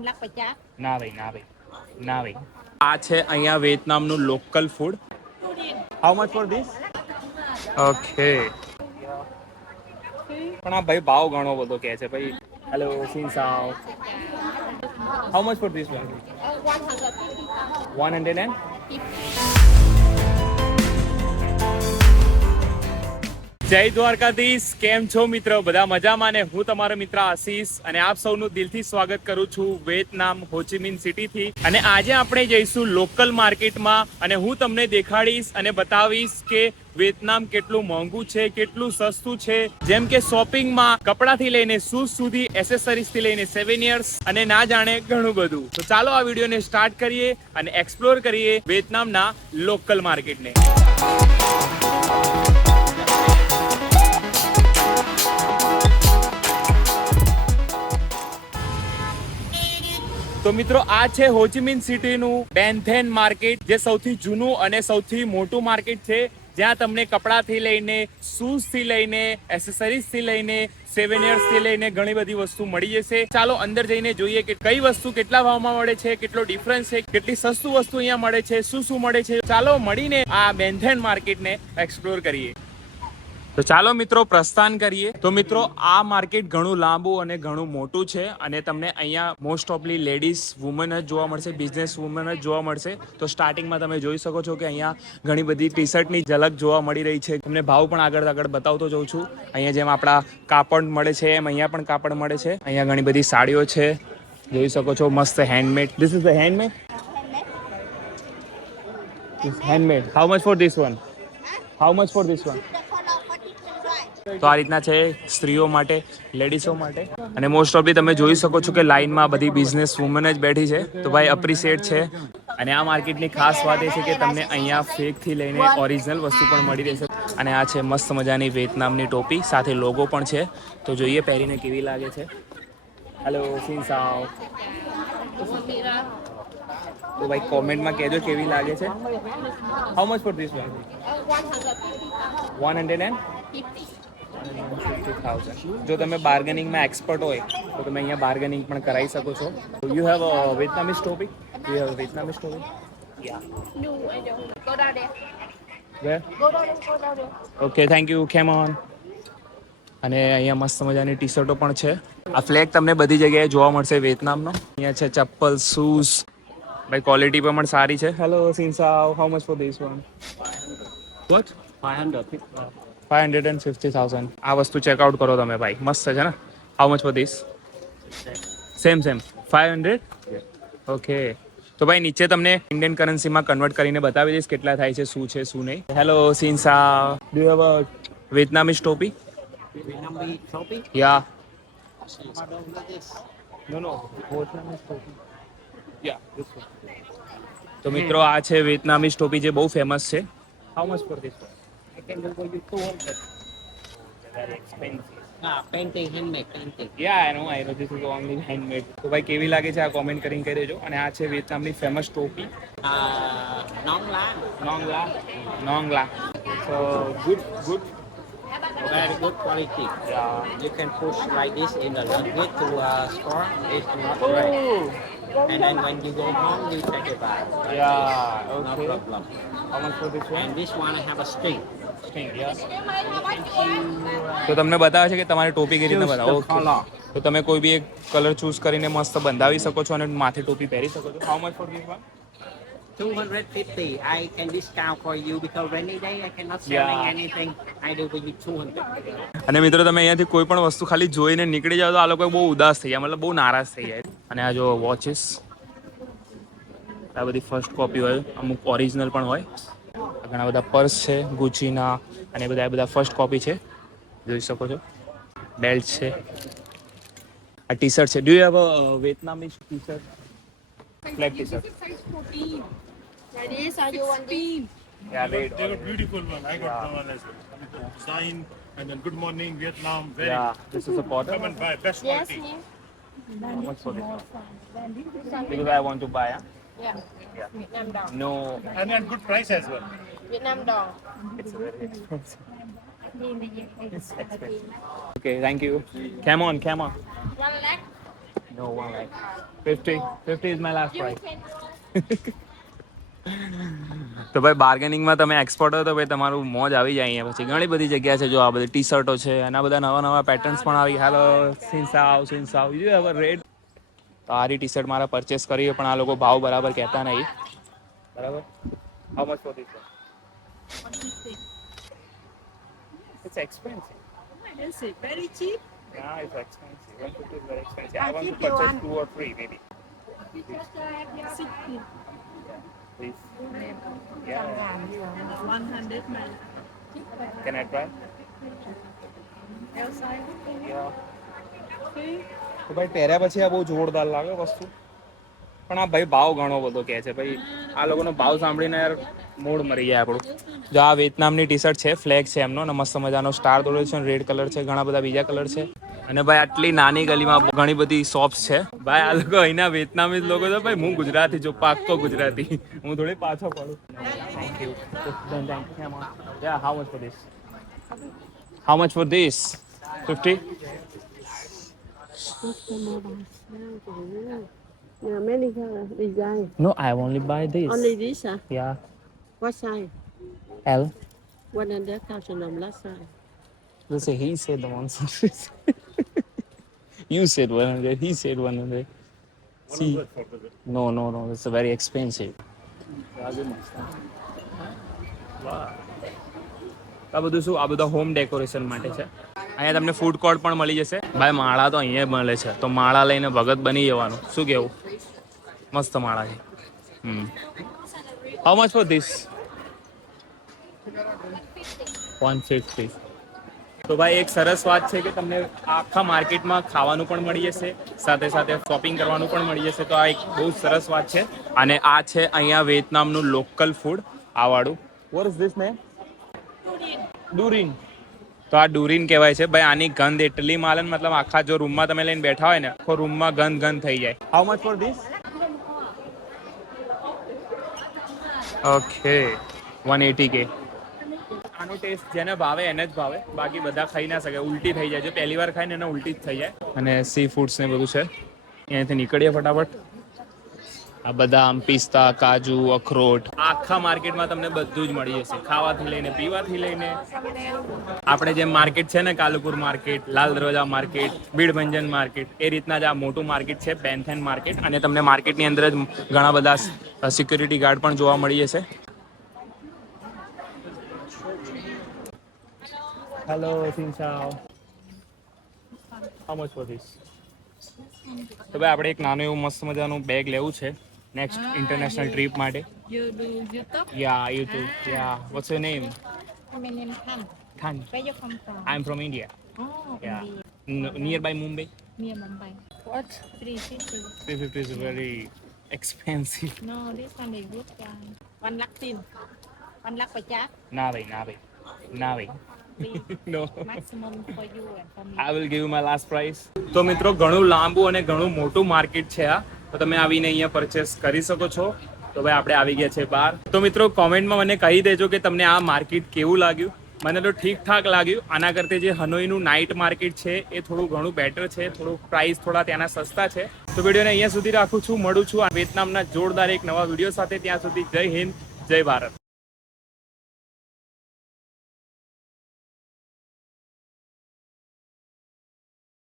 5,50,000. ના ભાઈ ના ભાઈ ના ભાઈ. આ છે અહીંયા વિયેતનામનું local food. How much for this? Okay. પણ આ ભાઈ ભાવ ઘણો બધો કહે છે ભાઈ. હેલો સિન સાવ. How much for this one? 150,000. 110. જય દ્વારકાધીશ. કેમ છો મિત્રો? બધા મજામાં ને? હું તમારો મિત્ર આશીષ અને આપ સૌનું દિલથી સ્વાગત કરું છું વિયેતનામ હોચિમિન સિટીથી. અને આજે આપણે જઈશું લોકલ માર્કેટમાં અને હું તમને દેખાડીશ અને બતાવીશ કે વિયેતનામ કેટલું મોંઘું છે, કેટલું સસ્તું છે. જેમ કે શોપિંગમાં કપડાથી લઈને શૂઝ સુધી, એસેસરીઝથી લઈને સેવેનિયર્સ અને ના જાણે ઘણું બધું. તો ચાલો આ વિડીયોને સ્ટાર્ટ કરીએ અને એક્સપ્લોર કરીએ વિયેતનામના લોકલ માર્કેટને. તો મિત્રો આ છે હોચિમિન સિટીનું બેન્થેન માર્કેટ, જે સૌથી જૂનું અને સૌથી મોટું માર્કેટ છે, જ્યાં તમને કપડાથી લઈને શૂઝથી લઈને એસેસરીઝથી લઈને સેવેનિયર્સથી લઈને ઘણી બધી વસ્તુ મળી જશે. ચાલો અંદર જઈને જોઈએ કે કઈ વસ્તુ કેટલા ભાવમાં મળે છે, કેટલો ડિફરન્સ છે, કેટલી સસ્તું વસ્તુ અહીંયા મળે છે, શું શું મળે છે. ચાલો મળીને આ બેન્થેન માર્કેટને એક્સપ્લોર કરીએ. તો ચાલો મિત્રો પ્રસ્થાન કરીએ. તો મિત્રો આ માર્કેટ ઘણું લાંબુ અને ઘણું મોટું છે અને તમને અહીંયા મોસ્ટ ઓફલી લેડીઝ વુમન જ જોવા મળશે, બિઝનેસ વુમન જ જોવા મળશે. તો સ્ટાર્ટિંગમાં તમે જોઈ શકો છો કે અહીંયા ઘણી બધી ટી શર્ટની ઝલક જોવા મળી રહી છે. તમને ભાવ પણ આગળ બતાવતો જઉં છું. અહીંયા જેમ આપણા કાપડ મળે છે એમ અહીંયા પણ કાપડ મળે છે. અહીંયા ઘણી બધી સાડીઓ છે, જોઈ શકો છો. મસ્ત handmade. This is the handmade. Handmade. How much for this one? How much for this one? તો આ રીતના છે સ્ત્રીઓ માટે, લેડીઝો માટે. અને મોસ્ટ ઓફલી તમે જોઈ શકો છો કે લાઇનમાં બધી બિઝનેસ વુમન જ બેઠી છે. તો ભાઈ એપ્રિશિએટ છે. અને આ માર્કેટની ખાસ વાત એ છે કે તમને અહીંયા ફેકથી લઈને ઓરિજિનલ વસ્તુ પણ મળી રહેશે. અને આ છે મસ્ત મજાની વિયેતનામની ટોપી, સાથે લોગો પણ છે. તો જોઈએ પહેરીને કેવી લાગે છે. હેલો સિન સાવ. તો ભાઈ કોમેન્ટમાં કહેજો કેવી લાગે છે. How much for this one? 150,000. જો તમે બાર્ગેનિંગમાં એક્સપર્ટ હોય તો તમે અહીંયા બાર્ગેનિંગ પણ કરાવી શકો છો. યુ હેવ વિયેતનામીઝ ટોપી? યુ હેવ વિયેતનામીઝ ટોપી? Yeah. No, I don't. Go down there. Where? Go down there. Go down there. Okay, thank you. Come on. અને અહીંયા મસ્ત મજાની ટી શર્ટો પણ છે. આ ફ્લેગ તમને બધી જગ્યાએ જોવા મળશે વિયેતનામનો. અહીંયા છે ચપ્પલ, શૂઝ. ભાઈ ક્વોલિટી પણ સારી છે. હેલો સિન્સાવ. How much for this one? What? 550,000. આ વસ્તુ ચેકઆઉટ કરો તમે ભાઈ, મસ્ત છે ને. How much for this? Same 500. Okay. તો ભાઈ નીચે તમને ઇન્ડિયન કરન્સીમાં કન્વર્ટ કરીને બતાવી દઈશ કેટલા થાય છે, શું છે શું નહીં. હેલો સિન્સા, do you have a Vietnamese topi? Vietnamese topi? Yeah. No Vietnamese ટોપી. Yeah this one. તો મિત્રો આ છે વિયેતનામીઝ ટોપી, જે બહુ ફેમસ છે. How much for this one? I can do for you 200. Very expensive. Painting, handmade painting. Yeah, I know. This is only handmade. તો ભાઈ કેવી લાગે છે આ કોમેન્ટ કરીને કહી દેજો. અને આ છે વિયેતનામની ફેમસ ટોપી, Nón lá, નોંગલા. So good. very good quality. Yeah. You can push like this in the luggage to a store. It's not right. And then when you go home, you take it back. Yeah. No Okay. problem. How much for this one? And this one I have a string. તો તમને બતાવે છે કે તમારે ટોપી કેવી રીતે Choose બનાવો. the color. તો તમે કોઈ બી એક કલર ચૂઝ કરીને મસ્ત બંધાવી શકો છો અને માથે ટોપી પહેરી શકો છો. How much for this one? 250. I can discount for you because rainy day I cannot selling Yeah. anything. I do for you 200. અને મિત્રો તમે અહીંયાથી કોઈ પણ વસ્તુ ખાલી જોઈને નીકળી જાવ તો આ લોકો બહુ ઉદાસ થઈ જાય, મતલબ બહુ નારાજ થઈ જાય. અને આ જો વોચીસ, આ બધી ફર્સ્ટ કોપી હોય, અમુક ઓરિજિનલ પણ હોય. ઘણા બધા પર્સ છે ગુચીના, અને બધા ફર્સ્ટ કોપી છે, જોઈ શકો છો. બેલ્ટ છે. આ ટી શર્ટ છે. Do you have a Vietnamese T-shirt? Flag t-shirt. Like this, or you want this? Yeah, They got beautiful one. I got one as well. Sign and then good morning Vietnam. Very yeah, this is a cotton. come and buy best Yes, quality. yeah. How much for this one? Because I want to buy. Yeah. Vietnam dong. No, And then good price as well. Vietnam dong. it's very expensive. It's expensive. Okay, thank you. Come on. One lakh. No, 1 lakh. 50. 50 is my last price. તો ભાઈ બાર્ગેનિંગમાં તમે expert હો તો ભાઈ તમારું મોજ આવી જાય અહીંયા. પછી ઘણી બધી જગ્યા છે, જો આ બધી ટી શર્ટો છે અને આ બધા નવા નવા પેટર્ન્સ પણ આવી. હેલો સિન્સાવ યુ હેવ અ રેડ. તો આ ટી શર્ટ મારા પરચેસ કરીએ પણ આ લોકો ભાવ બરાબર કહેતા નહીં. બરાબર. How much for this? It's expensive. Is it very cheap? Yeah, it's expensive. 150 is very expensive. I want to purchase 2 or 3 maybe. 60. Please. Yeah. 100 my Can I try? outside. Yeah. Okay. તો ભાઈ પહેર્યા પછી આ બહુ જોરદાર લાગે વસ્તુ, પણ આ ભાઈ ભાવ ઘણો બધો કહે છે. ભાઈ આ લોકોનો ભાવ સાંભળીને યાર મૂડ મરી જાય આપણું. જો આ વિયેતનામની ટી શર્ટ છે, ફ્લેગ છે એમનો, ને મસ્ત મજાનો સ્ટાર દોરેલો છે, રેડ કલર છે, ઘણા બધા બીજા કલર છે. અને ભાઈ આટલી નાની ગલીમાં ઘણી બધી શોપ્સ છે. ભાઈ આ લોકો અહીંના વિયેતનામીઝ લોકો છે. ભાઈ હું ગુજરાતી છું, પાક્કો ગુજરાતી, હું થોડી પાછો પડું. Thank you. Yeah, how much for this? How much for this? 50? Yeah, many color design. No, I only buy this. Only this, Yeah. What size? L. 100,000 on last size. Let's say he said the one. You said 100. He said 100. See? No. It's very expensive. આ બધું શું? આ બધા home decoration માટે છે. અહીંયા તમને food court પણ મળી જશે. ભાઈ માળા તો અહીંયા મળે છે, તો માળા લઈને ભગત બની જવાનું. શું કેવું? મસ્ત માળા છે. How much for this? 150. તો ભાઈ એક સરસ વાત છે કે તમને આખા માર્કેટમાં ખાવાનું પણ મળી જશે, સાથે સાથે શોપિંગ કરવાનું પણ મળી જશે. તો આ એક બહુ સરસ વાત છે. અને આ છે અહીંયા વિયેતનામનું લોકલ ફૂડ, આ વાળું. What is this name? Durian. તો આ ડુરીન કહેવાય છે. ભાઈ આની ગંધ એટલી માલે ને, મતલબ આખા જો રૂમમાં તમે લઈને બેઠા હોય ને, આખો રૂમમાં ગંધ થઈ જાય. How much for this? Okay, 180K. આનો ટેસ્ટ જેને ભાવે એને જ ભાવે, બાકી બધા ખાઈ ના શકે, ઉલટી થઈ જાય. જો પહેલી વાર ખાય ને એને ઉલટી જ થઈ જાય. અને સી ફૂડ્સ ને બધું છે. અહીંયાથી નીકળીએ ફટાફટ. આ બદામ, પિસ્તા, કાજુ, અખરોટ, આખા માર્કેટમાં તમને બધું જ મળી જશે, ખાવાથી લઈને પીવાથી લઈને. આપણે જેમ માર્કેટ છે ને, Kalupur market, Lal Darwaja market, બીડભંજન market, એ રીતના જ આ મોટું માર્કેટ છે, બેન્થેન માર્કેટ. અને તમને માર્કેટની અંદર જ ઘણા બધા સિક્યુરિટી ગાર્ડ પણ જોવા મળી જશે. હેલો સિન્સાવ. How much for this? તો ભાઈ આપણે એક નાનું એવું મસ્ત મજાનું બેગ લેવું છે નેક્સ્ટ ઇન્ટરનેશનલ ટ્રીપ માટે. You do YouTube? Yeah, YouTube. Yeah. What's your name? My name is Tan. Tan. Where you come from? I'm from India. Oh, Yeah. India. Nearby Mumbai. Near Mumbai. What? 350. 350 is very expensive. No, this one is good one. 1 lakh tin. 1 lakh per chat. ના ભાઈ. No. Maximum for you and for me. I will give you my last price. તો મિત્રો ઘણું લાંબુ અને ઘણું મોટું market છે આ, તો તમે આવીને અહીંયા પરચેસ કરી શકો છો. તો ભાઈ આપણે આવી ગયા છે બહાર. તો મિત્રો કોમેન્ટમાં મને કહી દેજો કે તમને આ માર્કેટ કેવું લાગ્યું. મને તો ઠીકઠાક લાગ્યું. આના કરતાં જે હનોઈનું નાઇટ માર્કેટ છે એ થોડું ઘણું બેટર છે, થોડું પ્રાઇસ થોડા ત્યાંના સસ્તા છે. તો વિડીયોને અહીંયા સુધી રાખું છું. મળું છું વિયેતનામના જોરદાર એક નવા વિડીયો સાથે. ત્યાં સુધી જય હિન્દ, જય ભારત.